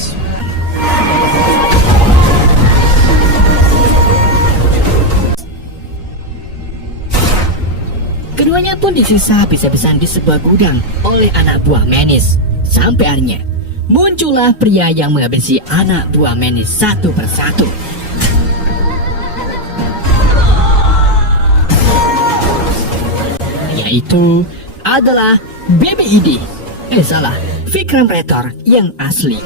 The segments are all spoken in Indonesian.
Manis. Keduanya pun disiksa habis-habisan di sebuah gudang oleh anak buah Manis. Sampai akhirnya muncullah pria yang menghabisi anak buah Manis satu persatu. Yaitu adalah BBID. Salah, Vikram Praetor yang asli.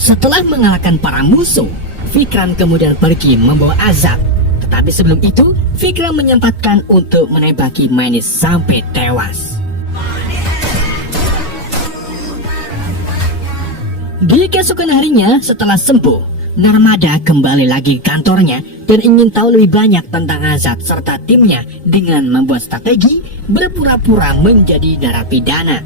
Setelah mengalahkan para musuh, Vikram kemudian pergi membawa Azat. Tetapi sebelum itu, Vikram menyempatkan untuk menembaki Manis sampai tewas. Di keesokan harinya setelah sembuh, Narmada kembali lagi ke kantornya dan ingin tahu lebih banyak tentang Azat serta timnya dengan membuat strategi berpura-pura menjadi narapidana.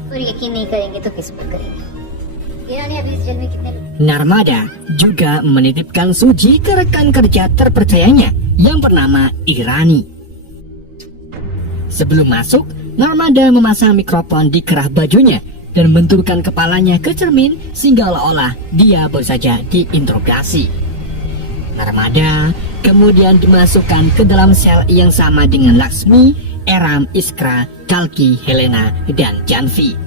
Narmada juga menitipkan Suji ke rekan kerja terpercayanya yang bernama Irani. Sebelum masuk, Narmada memasang mikrofon di kerah bajunya dan membenturkan kepalanya ke cermin sehingga seolah-olah dia baru saja diinterogasi. Narmada kemudian dimasukkan ke dalam sel yang sama dengan Laksmi, Eram, Iskra, Kalki, Helena, dan Janvi.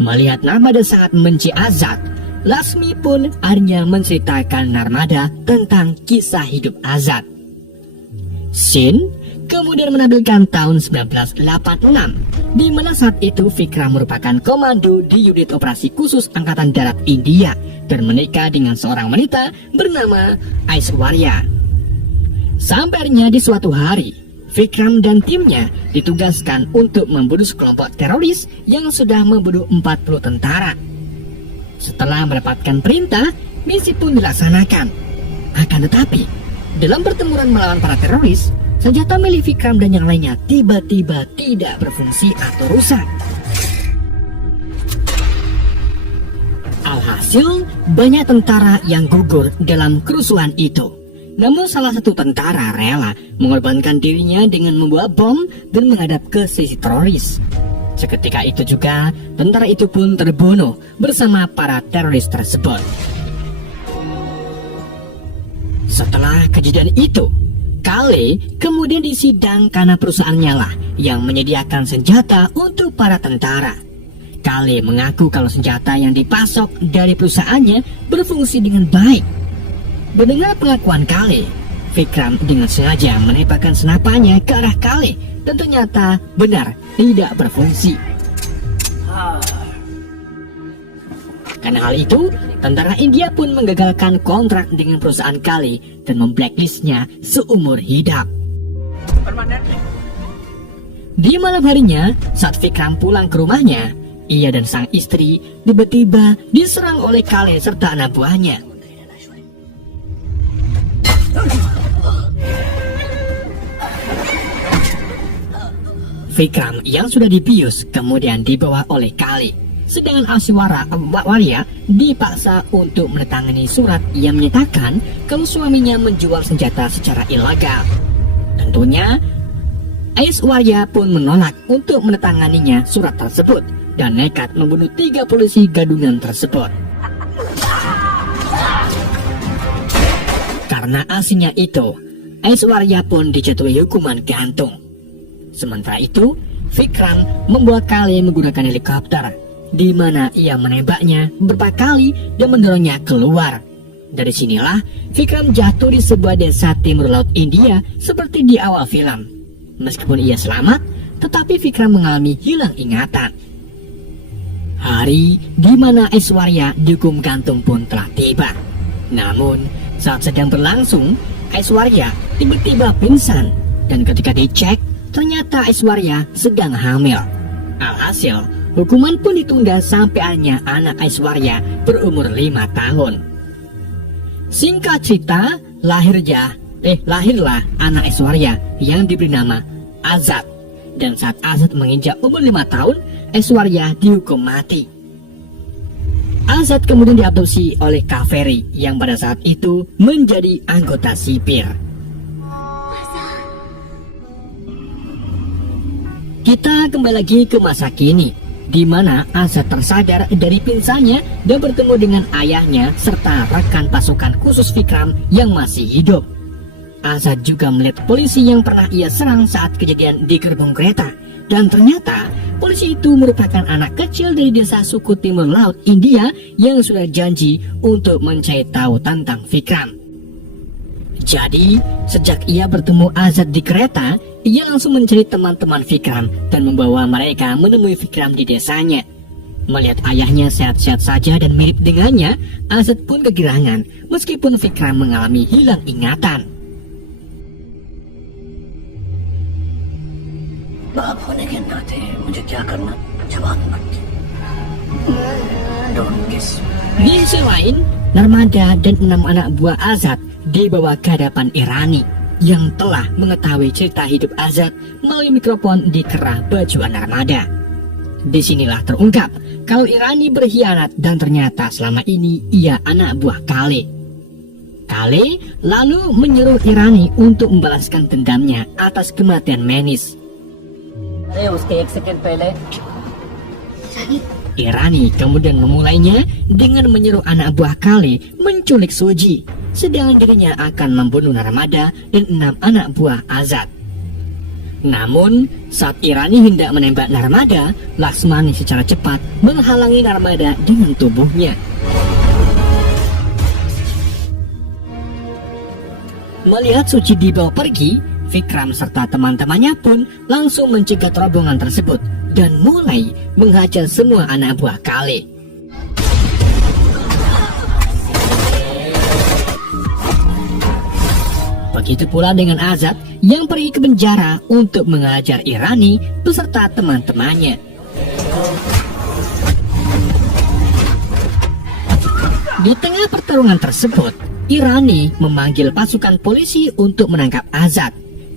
Melihat Narmada sangat membenci Azat, Laksmi pun akhirnya menceritakan Narmada tentang kisah hidup Azat. Sin kemudian menampilkan tahun 1986, di mana saat itu Vikram merupakan komando di unit operasi khusus Angkatan Darat India dan menikah dengan seorang wanita bernama Aishwarya. Sampai akhirnya di suatu hari, Vikram dan timnya ditugaskan untuk membunuh sekelompok teroris yang sudah membunuh 40 tentara. Setelah mendapatkan perintah, misi pun dilaksanakan. Akan tetapi, dalam pertempuran melawan para teroris, senjata milik Vikram dan yang lainnya tiba-tiba tidak berfungsi atau rusak. Alhasil, banyak tentara yang gugur dalam kerusuhan itu. Namun salah satu tentara rela mengorbankan dirinya dengan membawa bom dan menghadap ke sisi teroris. Seketika itu juga, tentara itu pun terbunuh bersama para teroris tersebut. Setelah kejadian itu, Kale kemudian disidang karena perusahaannya lah yang menyediakan senjata untuk para tentara. Kale mengaku kalau senjata yang dipasok dari perusahaannya berfungsi dengan baik. Mendengar pengakuan Kale, Vikram dengan sengaja menembakkan senapannya ke arah Kale dan ternyata benar tidak berfungsi. Karena hal itu, tentara India pun menggagalkan kontrak dengan perusahaan Kale dan memblacklistnya seumur hidup. Di malam harinya, saat Vikram pulang ke rumahnya, ia dan sang istri tiba-tiba diserang oleh Kale serta anak buahnya. Vikram yang sudah dibius kemudian dibawa oleh Kale, sedangkan Aishwarya dipaksa untuk menandatangani surat yang menyatakan kalau suaminya menjual senjata secara ilegal. Tentunya, Aishwarya pun menolak untuk menandatanganinya surat tersebut dan nekat membunuh 3 polisi gadungan tersebut. Karena aksinya itu, Aishwarya pun dijatuhi hukuman gantung. Sementara itu, Vikram membawa Kale menggunakan helikopter, di mana ia menembaknya beberapa kali dan mendorongnya keluar. Dari sinilah Vikram jatuh di sebuah desa timur laut India seperti di awal film. Meskipun ia selamat, tetapi Vikram mengalami hilang ingatan. Hari di mana Aishwarya dihukum gantung pun telah tiba. Namun, saat sedang berlangsung, Aishwarya tiba-tiba pingsan dan ketika dicek, ternyata Aishwarya sedang hamil. Alhasil, hukuman pun ditunda sampai akhirnya anak Aishwarya berumur 5 tahun. Singkat cerita, lahirlah anak Aishwarya yang diberi nama Azad. Dan saat Azad menginjak umur 5 tahun, Aishwarya dihukum mati. Azad kemudian diadopsi oleh Kaveri yang pada saat itu menjadi anggota sipir. Kita kembali lagi ke masa kini, di mana Azad tersadar dari pingsannya dan bertemu dengan ayahnya serta rekan pasukan khusus Vikram yang masih hidup. Azad juga melihat polisi yang pernah ia serang saat kejadian di gerbong kereta. Dan ternyata polisi itu merupakan anak kecil dari desa suku Timur Laut India yang sudah janji untuk mencari tahu tentang Vikram. Jadi, sejak ia bertemu Azad di kereta, ia langsung mencari teman-teman Vikram dan membawa mereka menemui Vikram di desanya. Melihat ayahnya sehat-sehat saja dan mirip dengannya, Azad pun kegirangan meskipun Vikram mengalami hilang ingatan. बाप होने के नाते मुझे क्या करना जवान मत don't kiss. Di sisi lain, Narmada dan 6 anak buah Azad dibawa ke hadapan Irani yang telah mengetahui cerita hidup Azad melalui mikrofon di kerah baju Narmada. Disinilah terungkap kalau Irani berkhianat dan ternyata selama ini ia anak buah Kale. Kale lalu menyuruh Irani untuk membalaskan dendamnya atas kematian Menis. उसके 1 सेकंड पहले Irani kemudian memulainya dengan menyuruh anak buah Kale menculik Suji, sedangkan dirinya akan membunuh Narmada dan 6 anak buah Azad. Namun, saat Irani hendak menembak Narmada, Laksmani secara cepat menghalangi Narmada dengan tubuhnya. Melihat Suci dibawa pergi, Vikram serta teman-temannya pun langsung mencegat rombongan tersebut dan mulai menghajar semua anak buah Kale. Begitu pula dengan Azad yang pergi ke penjara untuk menghajar Irani beserta teman-temannya. Di tengah pertarungan tersebut, Irani memanggil pasukan polisi untuk menangkap Azad.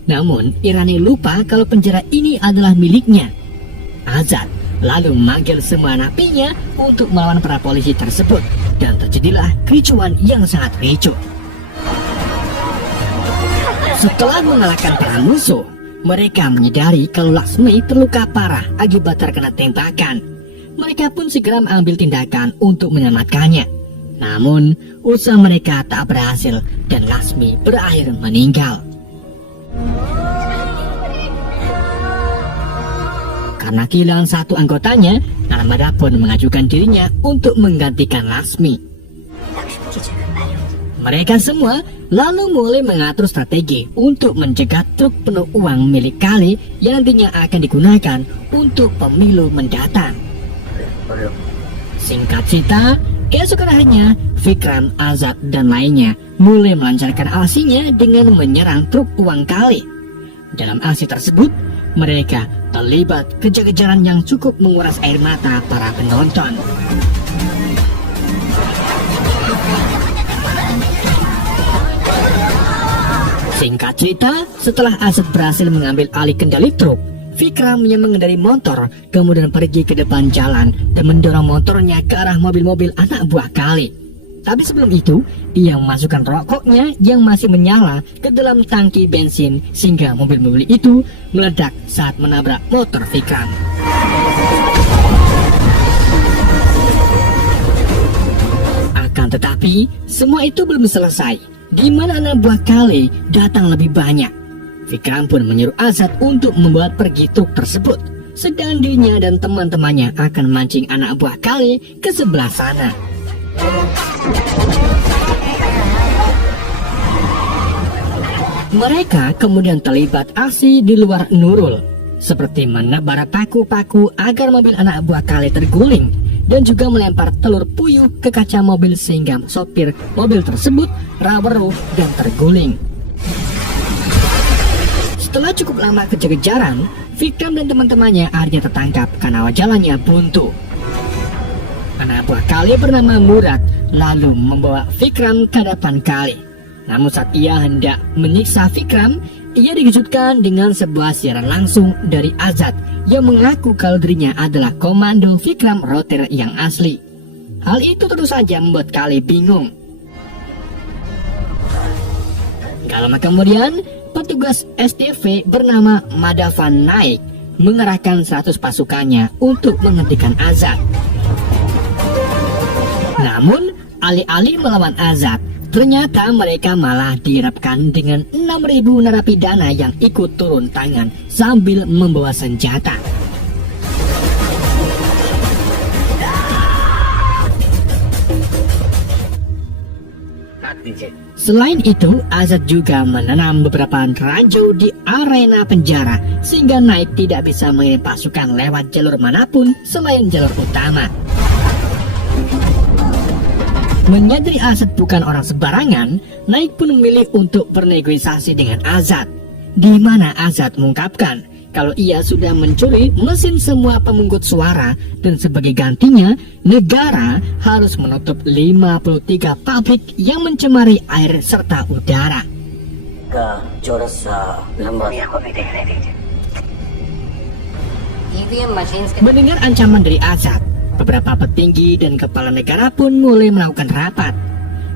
Namun, Irani lupa kalau penjara ini adalah miliknya. Azad lalu memanggil semua napinya untuk melawan para polisi tersebut, dan terjadilah kericuan yang sangat ricuh. Setelah mengalahkan para musuh, mereka menyadari kalau Laksmi terluka parah akibat terkena tembakan. Mereka pun segera mengambil tindakan untuk menyelamatkannya. Namun, usaha mereka tak berhasil dan Laksmi berakhir meninggal. Karena kehilangan satu anggotanya, Narmada pun mengajukan dirinya untuk menggantikan Laksmi. Mereka semua lalu mulai mengatur strategi untuk mencegat truk penuh uang milik Kale yang nantinya akan digunakan untuk pemilu mendatang. Singkat cerita, keesokan harinya, Vikram, Azad, dan lainnya mulai melancarkan aksinya dengan menyerang truk uang Kale. Dalam aksi tersebut, mereka terlibat kejar-kejaran yang cukup menguras air mata para penonton. Singkat cerita, setelah Azad berhasil mengambil alih kendali truk, Vikram yang mengendari motor kemudian pergi ke depan jalan dan mendorong motornya ke arah mobil-mobil anak buah Kale. Tapi sebelum itu, ia memasukkan rokoknya yang masih menyala ke dalam tangki bensin sehingga mobil-mobil itu meledak saat menabrak motor Vikram. Akan tetapi, semua itu belum selesai, di mana anak buah Kale datang lebih banyak. Vikram pun menyuruh Azad untuk membuat pergi truk tersebut, sedang dirinya dan teman-temannya akan mancing anak buah Kale ke sebelah sana. Mereka kemudian terlibat aksi di luar Nurul, seperti menebar paku-paku agar mobil anak buah Kale terguling, dan juga melempar telur puyuh ke kaca mobil sehingga sopir mobil tersebut raweruh dan terguling. Setelah cukup lama kejar-kejaran, Vikram dan teman-temannya akhirnya tertangkap karena jalannya buntu. Anak buah Kale bernama Murad lalu membawa Vikram ke hadapan Kale. Namun saat ia hendak menyiksa Vikram, ia dikejutkan dengan sebuah siaran langsung dari Azad yang mengaku kalau dirinya adalah komando Vikram Roter yang asli. Hal itu tentu saja membuat Kale bingung. Gak lama kemudian, petugas STV bernama Madhavan Naik mengerahkan 100 pasukannya untuk menghentikan Azad. Namun, alih-alih melawan Azad, ternyata mereka malah dihadapkan dengan 6.000 narapidana yang ikut turun tangan sambil membawa senjata. Selain itu, Azad juga menanam beberapa ranjau di arena penjara sehingga Naik tidak bisa mengirim pasukan lewat jalur manapun selain jalur utama. Menyadari Azad bukan orang sembarangan, Naik pun memilih untuk bernegosiasi dengan Azad, di mana Azad mengungkapkan kalau ia sudah mencuri mesin semua pemungut suara dan sebagai gantinya, negara harus menutup 53 pabrik yang mencemari air serta udara. Mendengar ancaman dari Azad, beberapa petinggi dan kepala negara pun mulai melakukan rapat.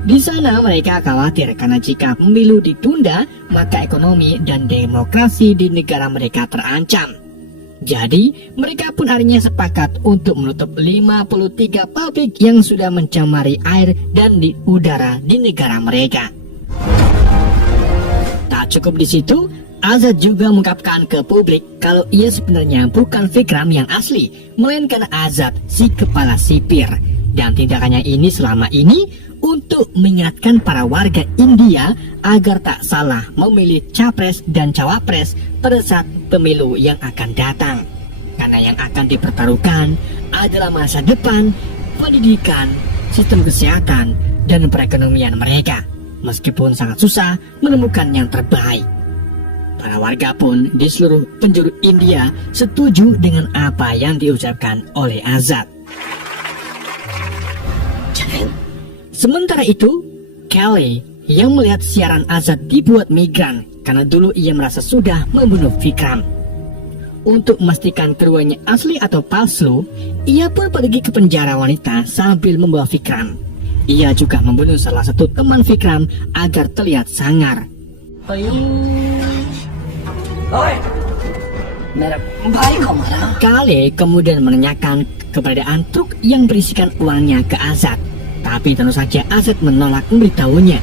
Di sana mereka khawatir karena jika pemilu ditunda, maka ekonomi dan demokrasi di negara mereka terancam. Jadi, mereka pun akhirnya sepakat untuk menutup 53 pabrik yang sudah mencemari air dan di udara di negara mereka. Tak cukup di situ, Azad juga mengungkapkan ke publik kalau ia sebenarnya bukan Vikram yang asli, melainkan Azad si kepala sipir. Dan tindakannya ini selama ini untuk mengingatkan para warga India agar tak salah memilih capres dan cawapres pada saat pemilu yang akan datang. Karena yang akan dipertaruhkan adalah masa depan, pendidikan, sistem kesehatan, dan perekonomian mereka. Meskipun sangat susah menemukan yang terbaik. Para warga pun di seluruh penjuru India setuju dengan apa yang diucapkan oleh Azad. Sementara itu, Kale yang melihat siaran Azad dibuat migran karena dulu ia merasa sudah membunuh Vikram. Untuk memastikan keduanya asli atau palsu, ia pun pergi ke penjara wanita sambil membawa Vikram. Ia juga membunuh salah satu teman Vikram agar terlihat sangar. Kale kemudian menanyakan keberadaan truk yang berisikan uangnya ke Azad. Tapi tentu saja Azad menolak memberitahunya.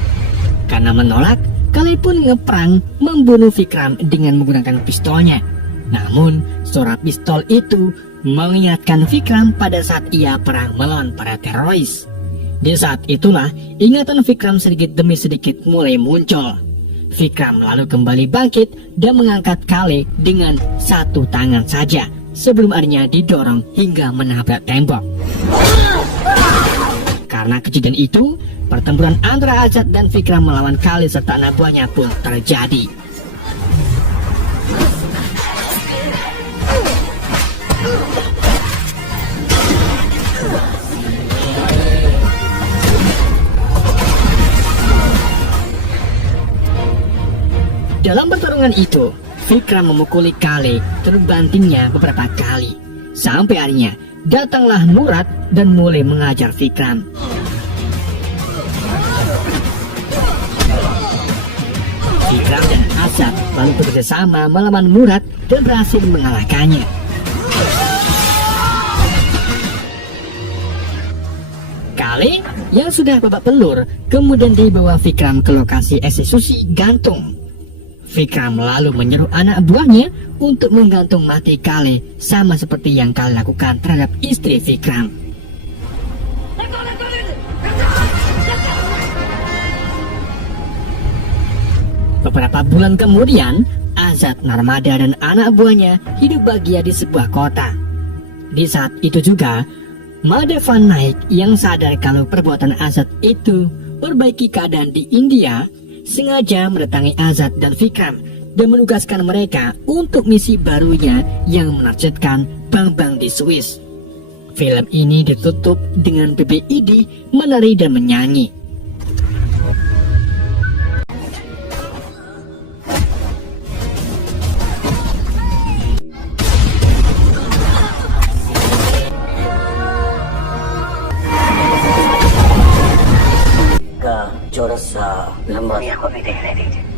Karena menolak, Kale pun ngeprang membunuh Vikram dengan menggunakan pistolnya. Namun, suara pistol itu mengingatkan Vikram pada saat ia perang melawan para teroris. Di saat itulah, ingatan Vikram sedikit demi sedikit mulai muncul. Vikram lalu kembali bangkit dan mengangkat Kale dengan satu tangan saja sebelum akhirnya didorong hingga menabrak tembok. Karena kejadian itu, pertempuran antara Azad dan Vikram melawan Kale serta anak buahnya pun terjadi. Dalam pertarungan itu, Vikram memukuli Kale dan membantingnya beberapa kali. Sampai akhirnya datanglah Murad dan mulai mengajar Vikram. Vikram dan Azad lalu bekerjasama melawan Murad dan berhasil mengalahkannya. Kale yang sudah babak belur kemudian dibawa Vikram ke lokasi eksekusi gantung. Vikram lalu menyuruh anak buahnya untuk menggantung mati Kale sama seperti yang Kale lakukan terhadap istri Vikram. Beberapa bulan kemudian, Azad, Narmada, dan anak buahnya hidup bahagia di sebuah kota. Di saat itu juga, Madhavan Naik yang sadar kalau perbuatan Azad itu perbaiki keadaan di India, sengaja mendatangi Azad dan Vikram dan menugaskan mereka untuk misi barunya yang menargetkan bank-bank di Swiss. Film ini ditutup dengan BBID menari dan menyanyi. थोड़ा सा लंबा दुनिया को भी देखने दीजिए।